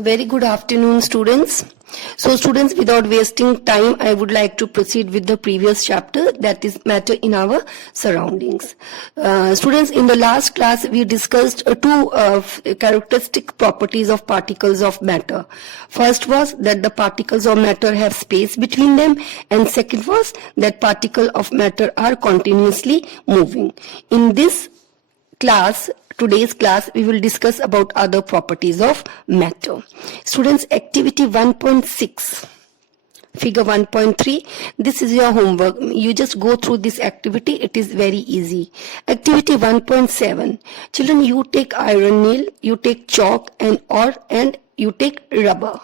A very good afternoon, students. So students, without wasting time, I would like to proceed with the previous chapter, that is matter in our surroundings. Students, in the last class, we discussed two characteristic properties of particles of matter. First was that the particles of matter have space between them, and second was that particles of matter are continuously moving. In this class, today's class, we will discuss about other properties of matter. Students, activity 1.6, figure 1.3, this is your homework. You just go through this activity, it is very easy. Activity 1.7, children, you take iron nail, you take chalk and you take rubber.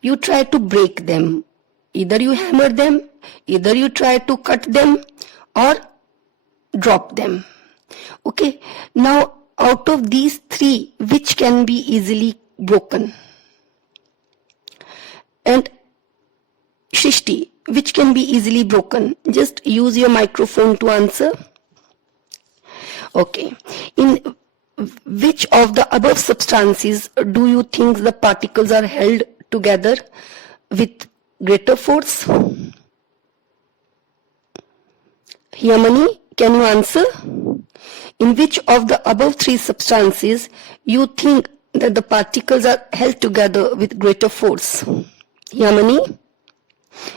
You try to break them. Either you hammer them, either you try to cut them or drop them. Okay, now out of these three, which can be easily broken? And Shrishti, which can be easily broken? Just use your microphone to answer. Okay, in which of the above substances do you think the particles are held together with greater force? Yamani, can you answer? In which of the above three substances you think that the particles are held together with greater force? Yamani,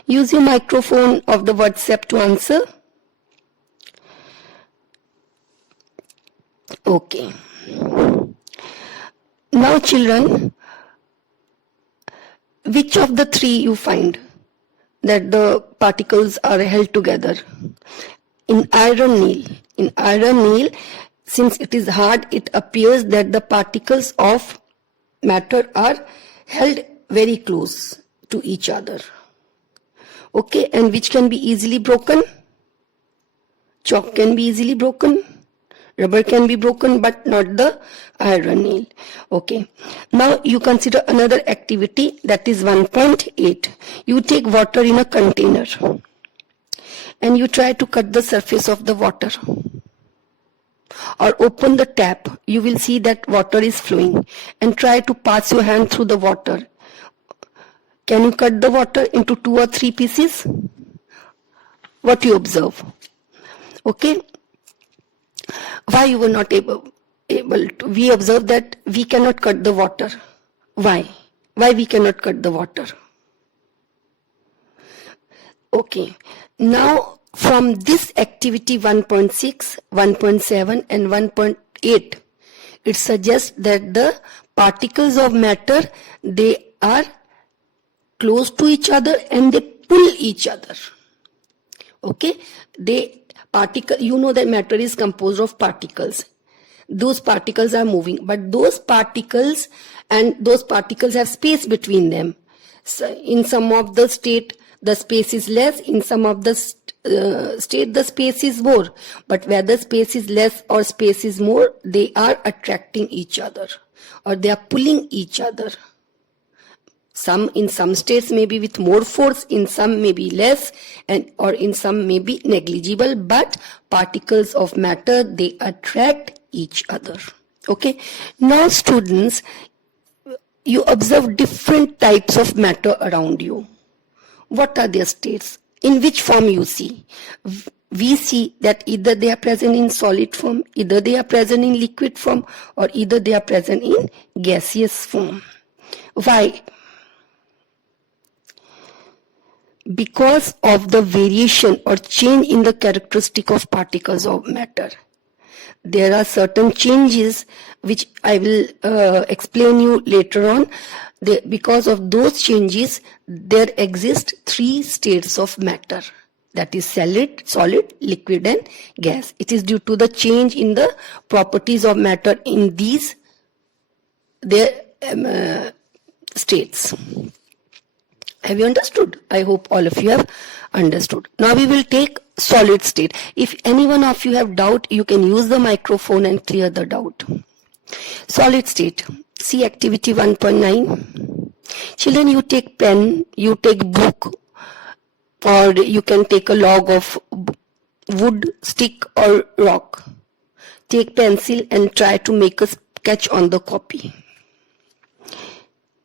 use your microphone of the WhatsApp to answer. Okay. Now children, which of the three you find that the particles are held together? In iron nail, since it is hard, it appears that the particles of matter are held very close to each other. Okay, and which can be easily broken? Chalk can be easily broken, rubber can be broken, but not the iron nail. Okay, now you consider another activity, that is 1.8. You take water in a container and you try to cut the surface of the water, or open the tap. You will see that water is flowing, and try to pass your hand through the water. Can you cut the water into 2 or 3 pieces? What you observe? Okay, why you were not able to? We observe that we cannot cut the water. Why we cannot cut the water? Okay, now from this activity 1.6, 1.7 and 1.8, it suggests that the particles of matter, they are close to each other and they pull each other. Okay, you know that matter is composed of particles. Those particles are moving, but those particles have space between them. So in some of the state, the space is less. In some of the state, the space is more. But whether space is less or space is more, they are attracting each other, or they are pulling each other. In some states maybe with more force, in some maybe less, or in some maybe negligible. But particles of matter, they attract each other. Okay. Now students, you observe different types of matter around you. What are their states? In which form you see? We see that either they are present in solid form, either they are present in liquid form, or either they are present in gaseous form. Why? Because of the variation or change in the characteristic of particles of matter. There are certain changes which I will explain you later on. Because of those changes, there exist 3 states of matter, that is solid, liquid and gas. It is due to the change in the properties of matter in these states. Have you understood? I hope all of you have understood. Now we will take solid state. If any one of you have doubt, you can use the microphone and clear the doubt. Solid state. See activity 1.9. Children, you take pen, you take book, or you can take a log of wood, stick or rock. Take pencil and try to make a sketch on the copy.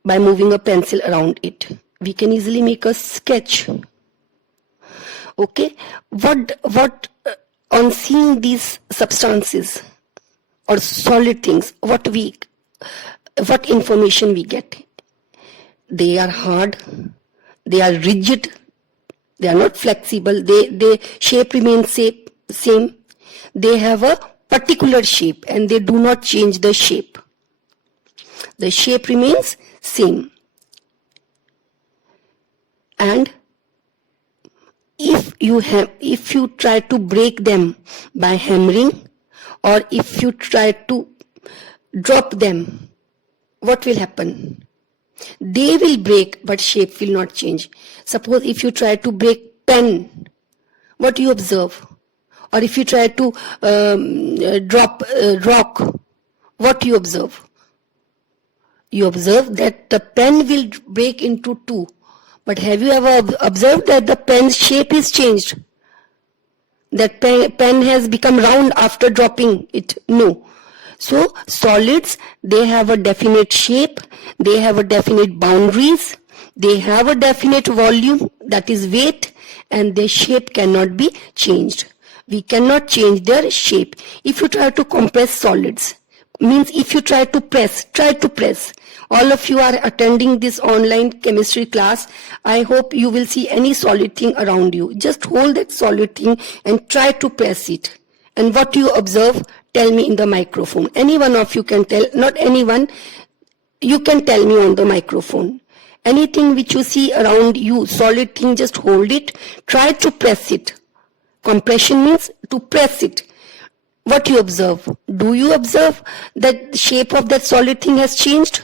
by moving a pencil around it. We can easily make a sketch. Okay, what on seeing these substances or solid things, what information we get? They are hard, they are rigid, they are not flexible, they shape remains same, they have a particular shape and they do not change the shape. The shape remains same. And if you try to break them by hammering, or if you try to drop them, what will happen? They will break, but shape will not change. Suppose if you try to break pen, what you observe? Or if you try to drop rock, what you observe? You observe that the pen will break into two. But have you ever observed that the pen's shape is changed? That pen has become round after dropping it? No. So solids, they have a definite shape, they have a definite boundaries, they have a definite volume, that is weight, and their shape cannot be changed. We cannot change their shape. If you try to compress solids, means if you try to press, all of you are attending this online chemistry class, I hope you will see any solid thing around you. Just hold that solid thing and try to press it. And what you observe, tell me in the microphone. Any one of you can tell, not anyone, you can tell me on the microphone. Anything which you see around you, solid thing, just hold it, try to press it. Compression means to press it. What you observe? Do you observe that the shape of that solid thing has changed?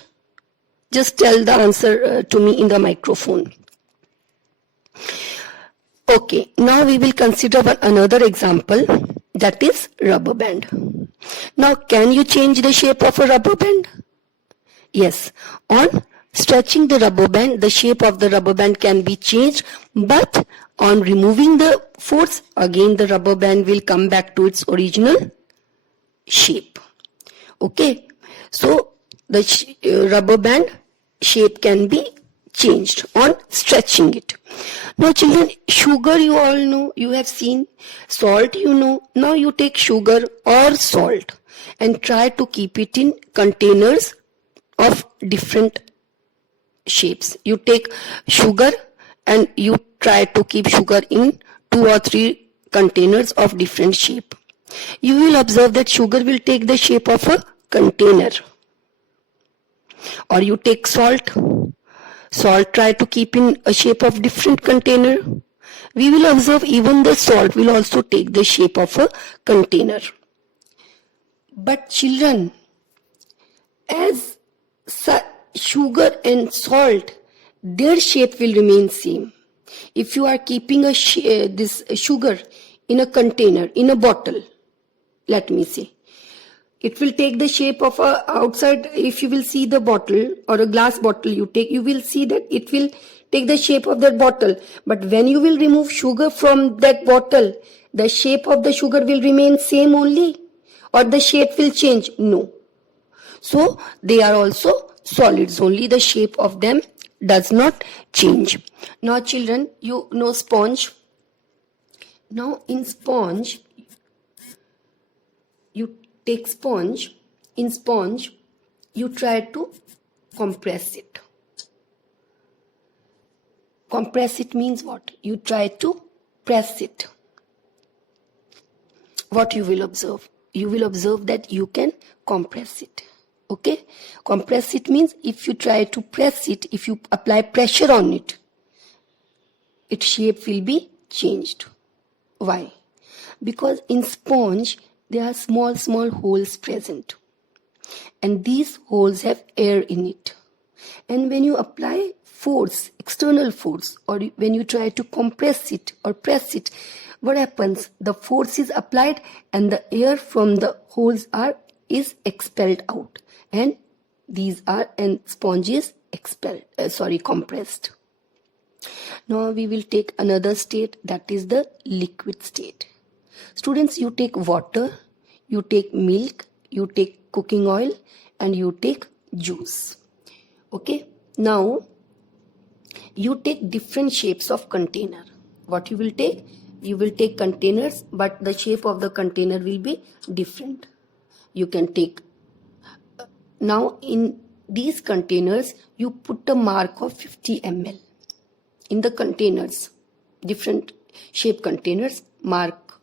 Just tell the answer to me in the microphone. Okay, now we will consider another example, that is rubber band. Now, can you change the shape of a rubber band? Yes, on stretching the rubber band, the shape of the rubber band can be changed, but on removing the force, again the rubber band will come back to its original shape. Okay, so the rubber band shape can be changed on stretching it. Now children, sugar you all know, you have seen, salt you know. Now you take sugar or salt and try to keep it in containers of different shapes. You take sugar and you try to keep sugar in 2 or 3 containers of different shape. You will observe that sugar will take the shape of a container. Or you take salt. Salt try to keep in a shape of different container. We will observe even the salt will also take the shape of a container. But children, as sugar and salt, their shape will remain same. If you are keeping this sugar in a container, in a bottle, let me say, it will take the shape of a outside. If you will see the bottle or a glass bottle you take, you will see that it will take the shape of that bottle. But when you will remove sugar from that bottle, the shape of the sugar will remain same only, or the shape will change? No. So they are also solids, only the shape of them does not change. Now children, you know sponge. Now in sponge, you take sponge. In sponge, you try to compress it. Compress it means what? You try to press it. What you will observe? You will observe that you can compress it. Okay? Compress it means if you try to press it, if you apply pressure on it, its shape will be changed. Why? Because in sponge, there are small holes present. And these holes have air in it. And when you apply force, external force, or when you try to compress it or press it, what happens? The force is applied and the air from the holes is expelled out. And sponge is compressed. Now we will take another state, that is the liquid state. Students, you take water, you take milk, you take cooking oil, and you take juice. Okay? Now you take different shapes of container. What you will take? You will take containers, but the shape of the container will be different. You can take, now in these containers you put a mark of 50 ml in the containers, different shape containers, mark.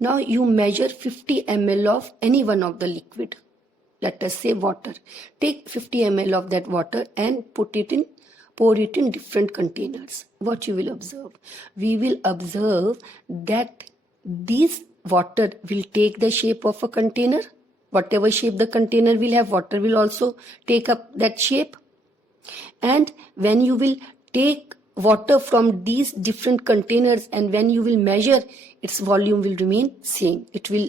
Now you measure 50 ml of any one of the liquid, let us say water. Take 50 ml of that water and pour it in different containers. What you will observe? We will observe that this water will take the shape of a container. Whatever shape the container will have, water will also take up that shape. And when you will take water from these different containers and when you will measure, its volume will remain same. It will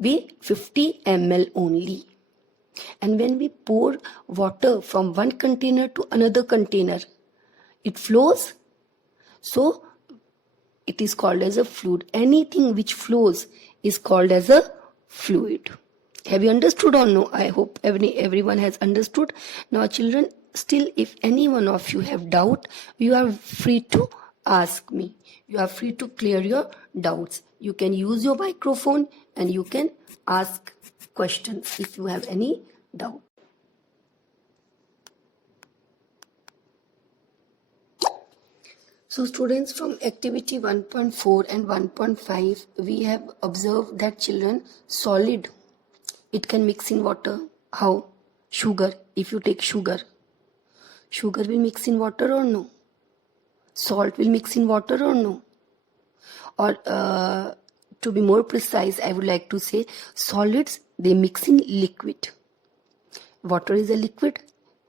be 50 ml only. And when we pour water from one container to another container, it flows. So it is called as a fluid. Anything which flows is called as a fluid. Have you understood or no? I hope everyone has understood. Now children, still if any one of you have doubt, you are free to ask me. You are free to clear your doubts. You can use your microphone and you can ask questions if you have any doubt. So students, from activity 1.4 and 1.5, we have observed that children, solid, it can mix in water. How? Sugar. If you take sugar will mix in water or no? Salt will mix in water or no? Or to be more precise, I would like to say solids, they mix in liquid. Water is a liquid.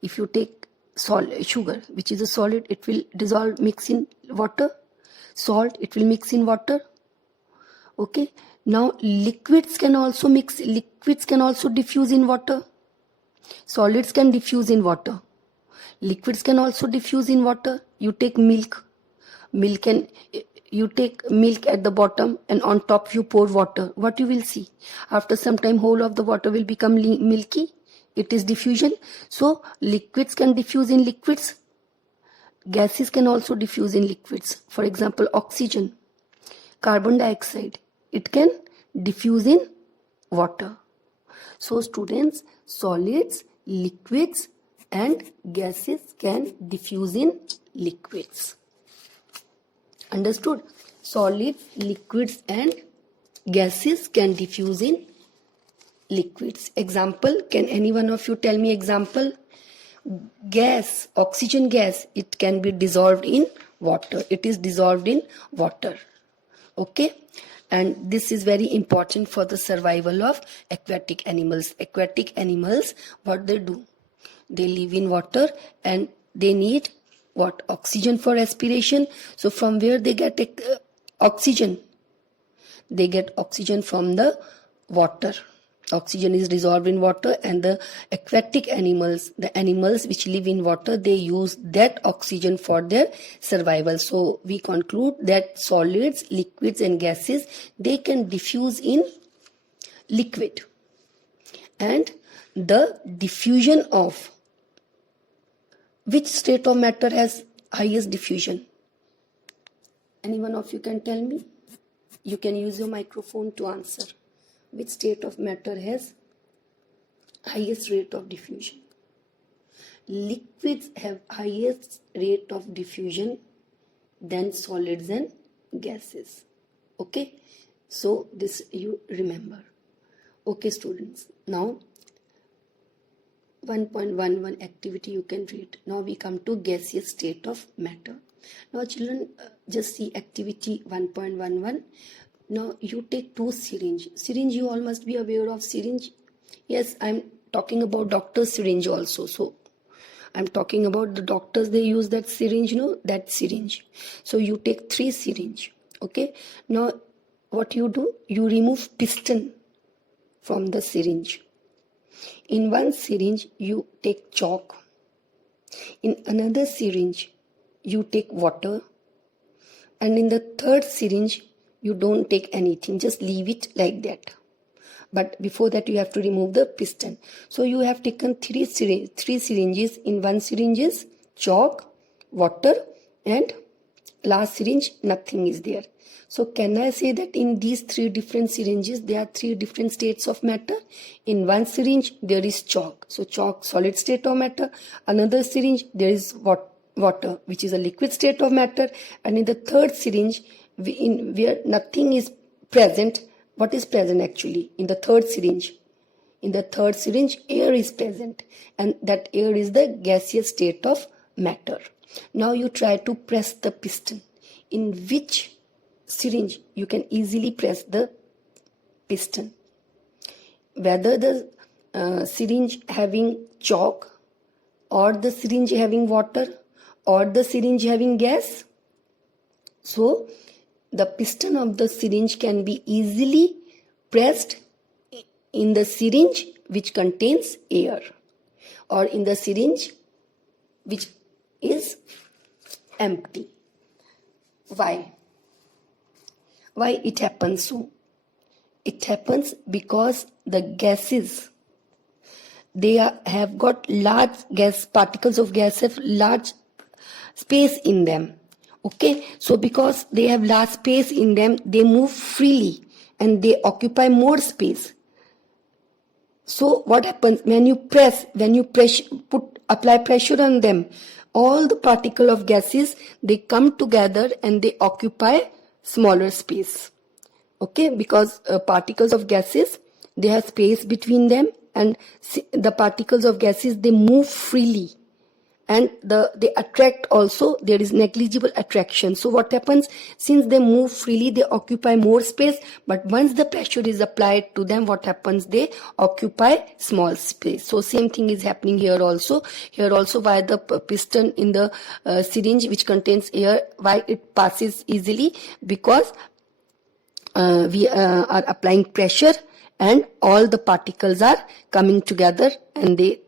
If you take sugar, which is a solid, it will dissolve, mix in water. Salt, it will mix in water. Okay. Now liquids can also diffuse in water. Solids can diffuse in water. Liquids can also diffuse in water. You take milk. You take milk at the bottom and on top you pour water. What you will see? After some time, whole of the water will become milky. It is diffusion. So liquids can diffuse in liquids. Gases can also diffuse in liquids. For example, oxygen, carbon dioxide, it can diffuse in water. So students, solids, liquids and gases can diffuse in liquids. Understood? Solids, liquids and gases can diffuse in liquids. Example, can any one of you tell me example? Gas, oxygen gas, it can be dissolved in water. It is dissolved in water. Okay? And this is very important for the survival of aquatic animals. Aquatic animals, what they do? They live in water and they need what? Oxygen for respiration. So from where they get oxygen? They get oxygen from the water. Oxygen is dissolved in water and the aquatic animals, the animals which live in water, they use that oxygen for their survival. So we conclude that solids, liquids and gases, they can diffuse in liquid. And the diffusion of which state of matter has highest diffusion? Any one of you can tell me? You can use your microphone to answer. Which state of matter has highest rate of diffusion? Liquids have highest rate of diffusion than solids and gases. Okay, so this you remember. Okay students, now 1.11 activity you can read. Now we come to gaseous state of matter. Now children, just see activity 1.11. Now you take two syringe. Syringe, you all must be aware of syringe. Yes, I'm talking about doctor's syringe also. So I'm talking about the doctors, they use that syringe, that syringe. So you take 3 syringe. Okay. Now what you do? You remove piston from the syringe. In one syringe you take chalk. In another syringe you take water. And in the third syringe you don't take anything, just leave it like that. But before that you have to remove the piston. So you have taken three syringes. In one syringe is chalk, water, and last syringe nothing is there. So can I say that in these three different syringes there are three different states of matter? In one syringe there is chalk, so chalk solid state of matter. Another syringe there is water, which is a liquid state of matter. And in the third syringe where nothing is present, what is present actually in the third syringe? In the third syringe air is present, and that air is the gaseous state of matter. Now you try to press the piston. In which syringe you can easily press the piston? Whether the syringe having chalk, or the syringe having water, or the syringe having gas. So the piston of the syringe can be easily pressed in the syringe which contains air, or in the syringe which is empty. Why it happens so? It happens because the gases, they have got large gas, particles of gas have large space in them. Okay, so because they have large space in them, they move freely and they occupy more space. So what happens when you apply pressure on them, all the particle of gases, they come together and they occupy smaller space. Okay, because particles of gases, they have space between them, and the particles of gases, they move freely, and they attract also. There is negligible attraction. So what happens, since they move freely, they occupy more space, but once the pressure is applied to them, what happens, they occupy small space. So same thing is happening here also. Here also, why the piston in the syringe which contains air, why it passes easily? Because we are applying pressure and all the particles are coming together, and they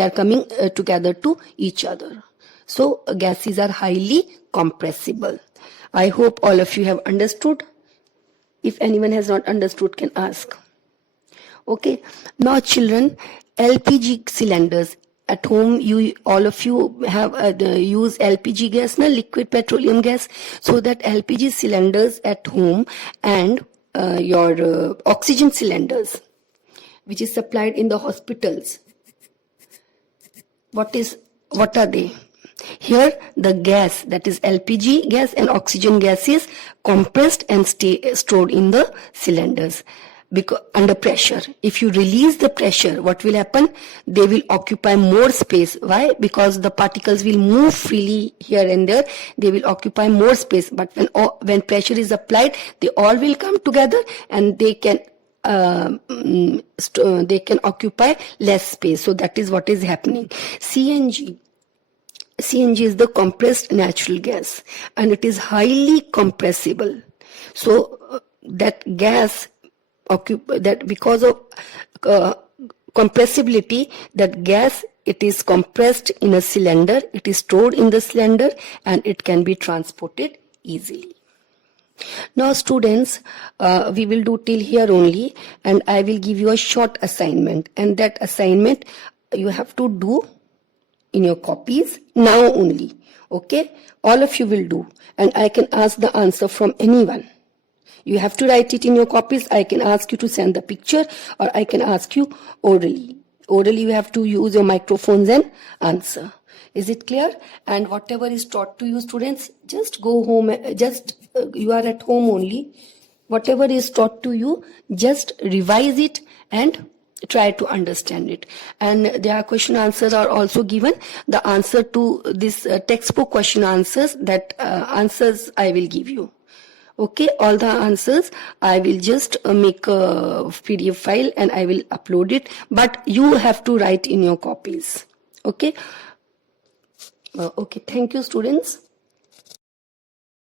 are coming together to each other. So gases are highly compressible. I hope all of you have understood. If anyone has not understood, can ask. Okay, now children, LPG cylinders. At home, all of you have use LPG gas, liquid petroleum gas. So that LPG cylinders at home and your oxygen cylinders, which is supplied in the hospitals. What are they? Here the gas, that is LPG gas and oxygen gas, is compressed and stored in the cylinders because under pressure. If you release the pressure, what will happen? They will occupy more space. Why? Because the particles will move freely here and there. They will occupy more space. But when pressure is applied, they all will come together and they can occupy less space. So that is what is happening. CNG is the compressed natural gas, and it is highly compressible. So that gas that because of compressibility, that gas, it is compressed in a cylinder, it is stored in the cylinder, and it can be transported easily. Now students, we will do till here only, and I will give you a short assignment, and that assignment you have to do in your copies now only. Okay, all of you will do, and I can ask the answer from anyone. You have to write it in your copies. I can ask you to send the picture, or I can ask you orally. Orally you have to use your microphones and answer. Is it clear? And whatever is taught to you, students, just go home, you are at home only. Whatever is taught to you, just revise it and try to understand it. And their question answers are also given. The answer to this textbook question answers, that answers I will give you. Okay, all the answers I will just make a PDF file and I will upload it, but you have to write in your copies. Okay. Okay, thank you students.